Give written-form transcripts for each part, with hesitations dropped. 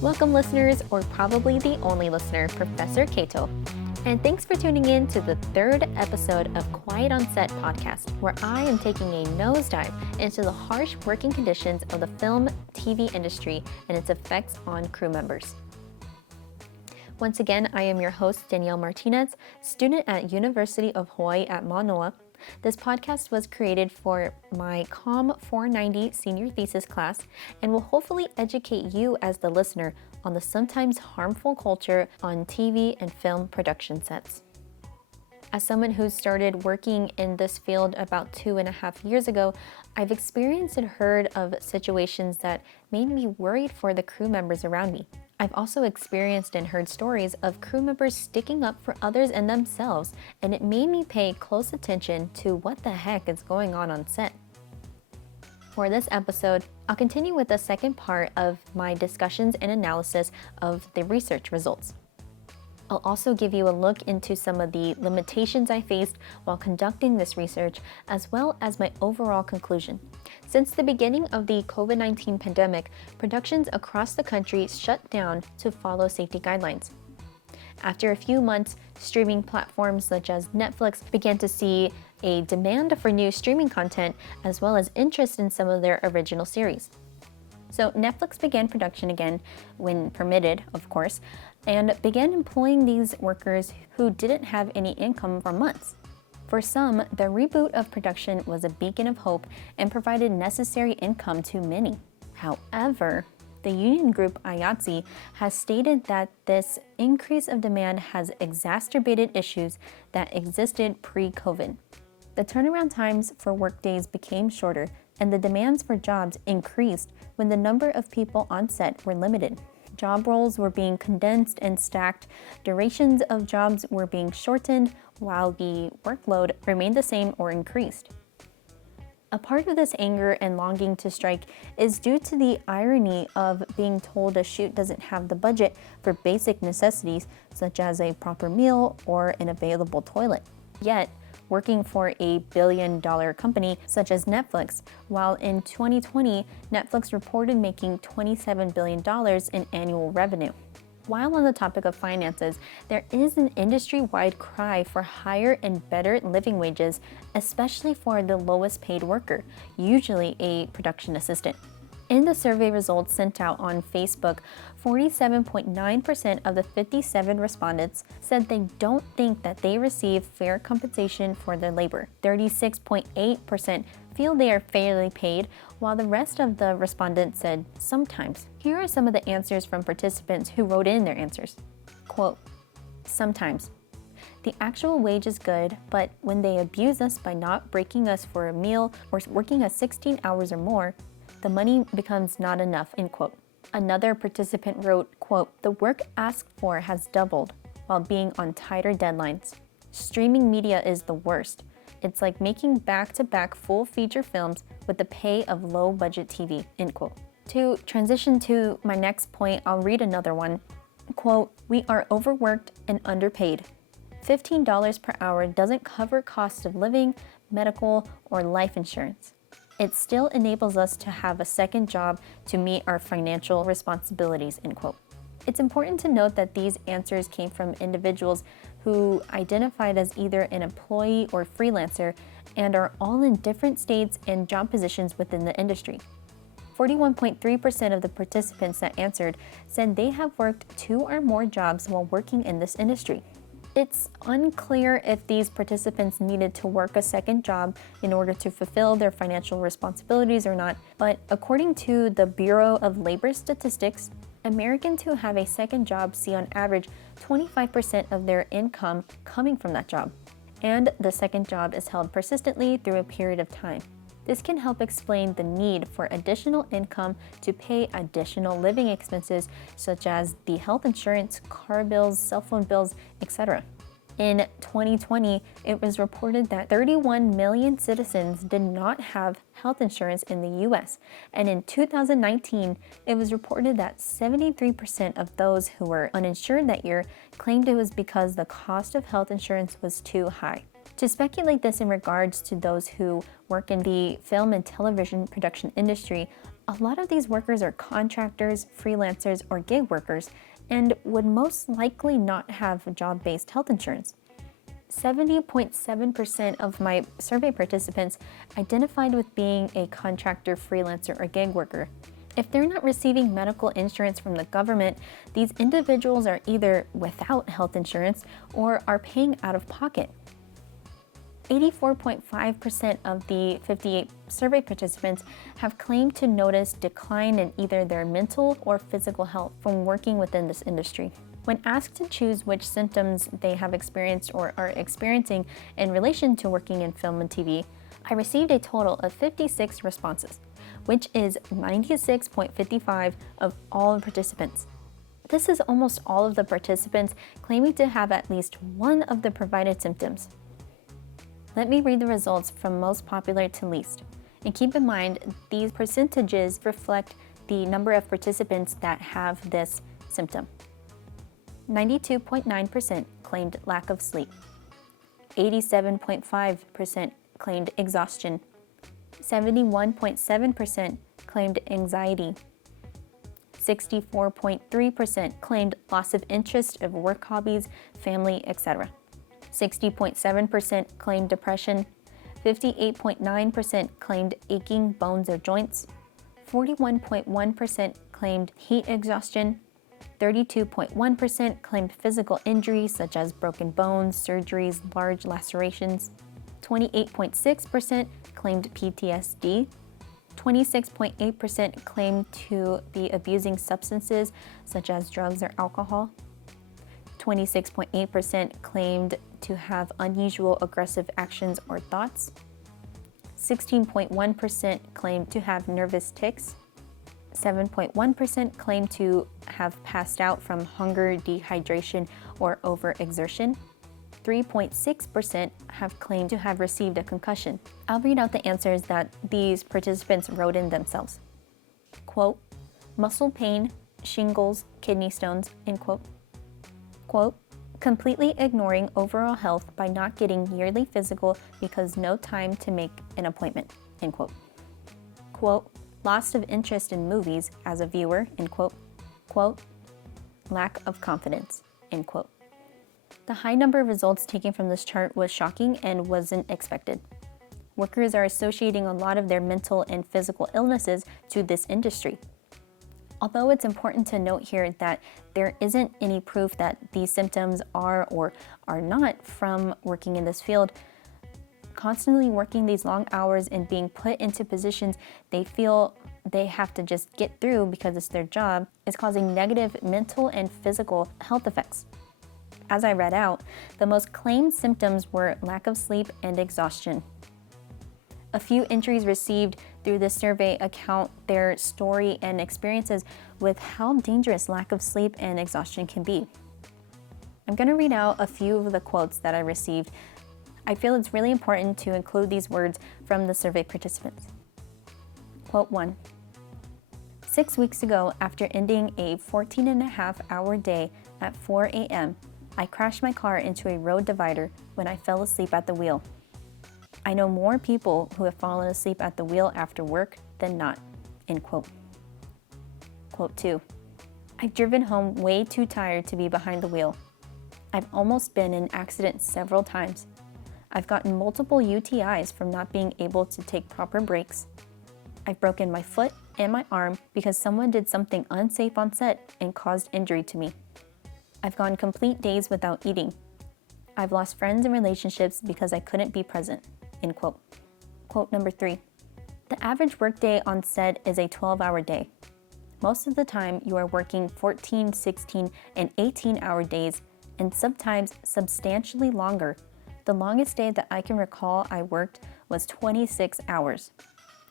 Welcome, listeners, or probably the only listener, Professor Kato. And thanks for tuning in to the third episode of Quiet on Set podcast, where I am taking a nosedive into the harsh working conditions of the film, TV industry and its effects on crew members. Once again, I am your host, Danielle Martinez, student at University of Hawaii at Mānoa. This podcast was created for my COM 490 senior thesis class and will hopefully educate you as the listener on the sometimes harmful culture on TV and film production sets. As someone who started working in this field about 2.5 years ago, I've experienced and heard of situations that made me worried for the crew members around me. I've also experienced and heard stories of crew members sticking up for others and themselves, and it made me pay close attention to what the heck is going on set. For this episode, I'll continue with the second part of my discussions and analysis of the research results. I'll also give you a look into some of the limitations I faced while conducting this research, as well as my overall conclusion. Since the beginning of the COVID-19 pandemic, productions across the country shut down to follow safety guidelines. After a few months, streaming platforms such as Netflix began to see a demand for new streaming content, as well as interest in some of their original series. So Netflix began production again, when permitted, of course, and began employing these workers who didn't have any income for months. For some, the reboot of production was a beacon of hope and provided necessary income to many. However, the union group IATSE has stated that this increase of demand has exacerbated issues that existed pre-COVID. The turnaround times for workdays became shorter, and the demands for jobs increased when the number of people on set were limited. Job roles were being condensed and stacked, durations of jobs were being shortened, while the workload remained the same or increased. A part of this anger and longing to strike is due to the irony of being told a shoot doesn't have the budget for basic necessities such as a proper meal or an available toilet. Yet, working for a billion-dollar company such as Netflix, while in 2020, Netflix reported making $27 billion in annual revenue. While on the topic of finances, there is an industry-wide cry for higher and better living wages, especially for the lowest paid worker, usually a production assistant. In the survey results sent out on Facebook, 47.9% of the 57 respondents said they don't think that they receive fair compensation for their labor. 36.8% feel they are fairly paid, while the rest of the respondents said sometimes. Here are some of the answers from participants who wrote in their answers. Quote, sometimes. The actual wage is good, but when they abuse us by not breaking us for a meal or working us 16 hours or more, the money becomes not enough, end quote. Another participant wrote, quote, the work asked for has doubled while being on tighter deadlines. Streaming media is the worst. It's like making back-to-back full feature films with the pay of low-budget TV, end quote. To transition to my next point, I'll read another one. Quote, we are overworked and underpaid. $15 per hour doesn't cover costs of living, medical, or life insurance. It still enables us to have a second job to meet our financial responsibilities, end quote. It's important to note that these answers came from individuals who identified as either an employee or freelancer and are all in different states and job positions within the industry. 41.3% of the participants that answered said they have worked 2 or more jobs while working in this industry. It's unclear if these participants needed to work a second job in order to fulfill their financial responsibilities or not, but according to the Bureau of Labor Statistics, Americans who have a second job see on average 25% of their income coming from that job, and the second job is held persistently through a period of time. This can help explain the need for additional income to pay additional living expenses such as the health insurance, car bills, cell phone bills, etc. In 2020, it was reported that 31 million citizens did not have health insurance in the US. And in 2019, it was reported that 73% of those who were uninsured that year claimed it was because the cost of health insurance was too high. To speculate this in regards to those who work in the film and television production industry, a lot of these workers are contractors, freelancers, or gig workers, and would most likely not have job-based health insurance. 70.7% of my survey participants identified with being a contractor, freelancer, or gig worker. If they're not receiving medical insurance from the government, these individuals are either without health insurance or are paying out of pocket. 84.5% of the 58 survey participants have claimed to notice decline in either their mental or physical health from working within this industry. When asked to choose which symptoms they have experienced or are experiencing in relation to working in film and TV, I received a total of 56 responses, which is 96.55% of all participants. This is almost all of the participants claiming to have at least one of the provided symptoms. Let me read the results from most popular to least. And keep in mind, these percentages reflect the number of participants that have this symptom. 92.9% claimed lack of sleep. 87.5% claimed exhaustion. 71.7% claimed anxiety. 64.3% claimed loss of interest of work hobbies, family, etc. 60.7% claimed depression, 58.9% claimed aching bones or joints, 41.1% claimed heat exhaustion, 32.1% claimed physical injuries such as broken bones, surgeries, large lacerations, 28.6% claimed PTSD, 26.8% claimed to be abusing substances such as drugs or alcohol, 26.8% claimed to have unusual aggressive actions or thoughts. 16.1% claimed to have nervous tics. 7.1% claimed to have passed out from hunger, dehydration, or overexertion. 3.6% have claimed to have received a concussion. I'll read out the answers that these participants wrote in themselves. Quote, muscle pain, shingles, kidney stones, end quote. Quote, completely ignoring overall health by not getting yearly physical because no time to make an appointment, end quote. Quote, loss of interest in movies as a viewer, end quote. Quote, lack of confidence, end quote. The high number of results taken from this chart was shocking and wasn't expected. Workers are associating a lot of their mental and physical illnesses to this industry. Although it's important to note here that there isn't any proof that these symptoms are or are not from working in this field, constantly working these long hours and being put into positions they feel they have to just get through because it's their job is causing negative mental and physical health effects. As I read out, the most claimed symptoms were lack of sleep and exhaustion. A few entries received through this survey account their story and experiences with how dangerous lack of sleep and exhaustion can be. I'm going to read out a few of the quotes that I received. I feel it's really important to include these words from the survey participants. Quote 1. 6 weeks ago, after ending a 14.5-hour day at 4 a.m., I crashed my car into a road divider when I fell asleep at the wheel. I know more people who have fallen asleep at the wheel after work than not, end quote. Quote 2. I've driven home way too tired to be behind the wheel. I've almost been in accidents several times. I've gotten multiple UTIs from not being able to take proper breaks. I've broken my foot and my arm because someone did something unsafe on set and caused injury to me. I've gone complete days without eating. I've lost friends and relationships because I couldn't be present, end quote. Quote number 3. The average workday on set is a 12-hour day. Most of the time, you are working 14, 16, and 18-hour days, and sometimes substantially longer. The longest day that I can recall I worked was 26 hours.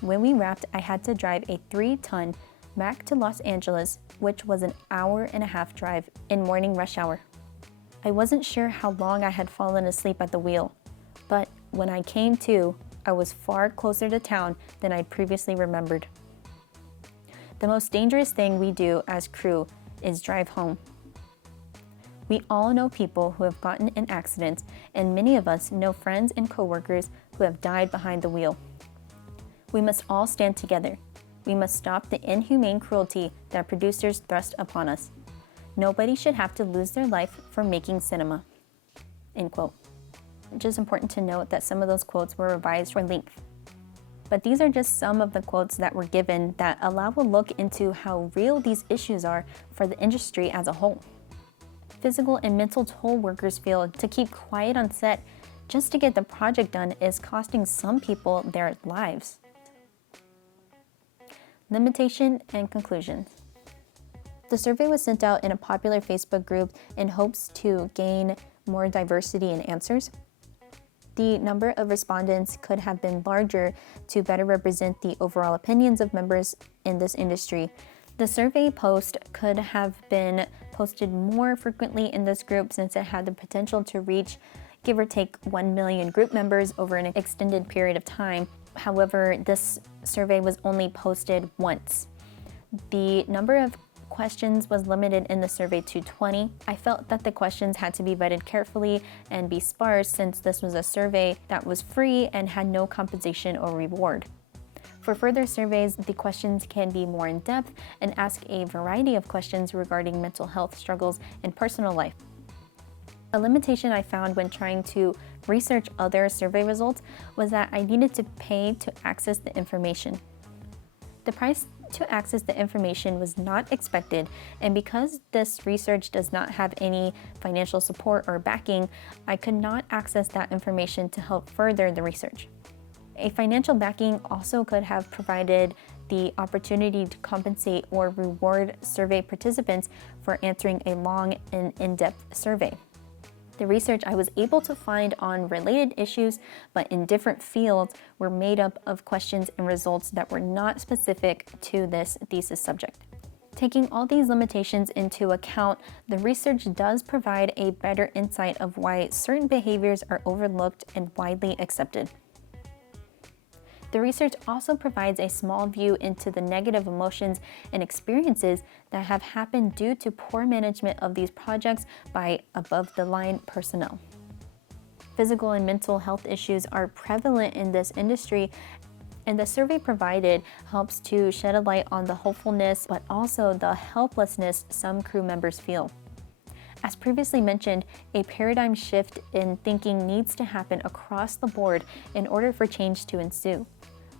When we wrapped, I had to drive a 3-ton Mack to Los Angeles, which was an hour-and-a-half drive in morning rush hour. I wasn't sure how long I had fallen asleep at the wheel, but when I came to, I was far closer to town than I'd previously remembered. The most dangerous thing we do as crew is drive home. We all know people who have gotten in accidents, and many of us know friends and coworkers who have died behind the wheel. We must all stand together. We must stop the inhumane cruelty that producers thrust upon us. Nobody should have to lose their life for making cinema. End quote. It's just important to note that some of those quotes were revised for length. But these are just some of the quotes that were given that allow a look into how real these issues are for the industry as a whole. Physical and mental toll workers feel to keep quiet on set just to get the project done is costing some people their lives. Limitation and conclusions. The survey was sent out in a popular Facebook group in hopes to gain more diversity in answers. The number of respondents could have been larger to better represent the overall opinions of members in this industry. The survey post could have been posted more frequently in this group since it had the potential to reach, give or take, 1 million group members over an extended period of time. However, this survey was only posted once. The number of questions was limited in the survey to 20. I felt that the questions had to be vetted carefully and be sparse since this was a survey that was free and had no compensation or reward. For further surveys, the questions can be more in-depth and ask a variety of questions regarding mental health struggles and personal life. A limitation I found when trying to research other survey results was that I needed to pay to access the information. The price to access the information was not expected, and because this research does not have any financial support or backing, I could not access that information to help further the research. A financial backing also could have provided the opportunity to compensate or reward survey participants for answering a long and in-depth survey. The research I was able to find on related issues, but in different fields, were made up of questions and results that were not specific to this thesis subject. Taking all these limitations into account, the research does provide a better insight of why certain behaviors are overlooked and widely accepted. The research also provides a small view into the negative emotions and experiences that have happened due to poor management of these projects by above-the-line personnel. Physical and mental health issues are prevalent in this industry, and the survey provided helps to shed a light on the hopefulness, but also the helplessness some crew members feel. As previously mentioned, a paradigm shift in thinking needs to happen across the board in order for change to ensue.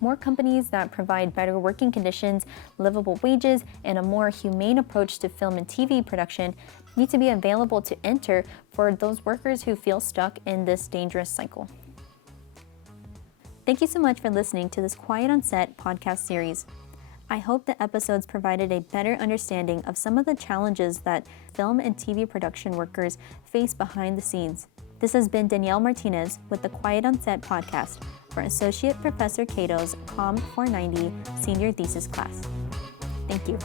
More companies that provide better working conditions, livable wages, and a more humane approach to film and TV production need to be available to enter for those workers who feel stuck in this dangerous cycle. Thank you so much for listening to this Quiet on Set podcast series. I hope the episodes provided a better understanding of some of the challenges that film and TV production workers face behind the scenes. This has been Danielle Martinez with the Quiet on Set podcast for Associate Professor Kato's COM 490 Senior Thesis class. Thank you.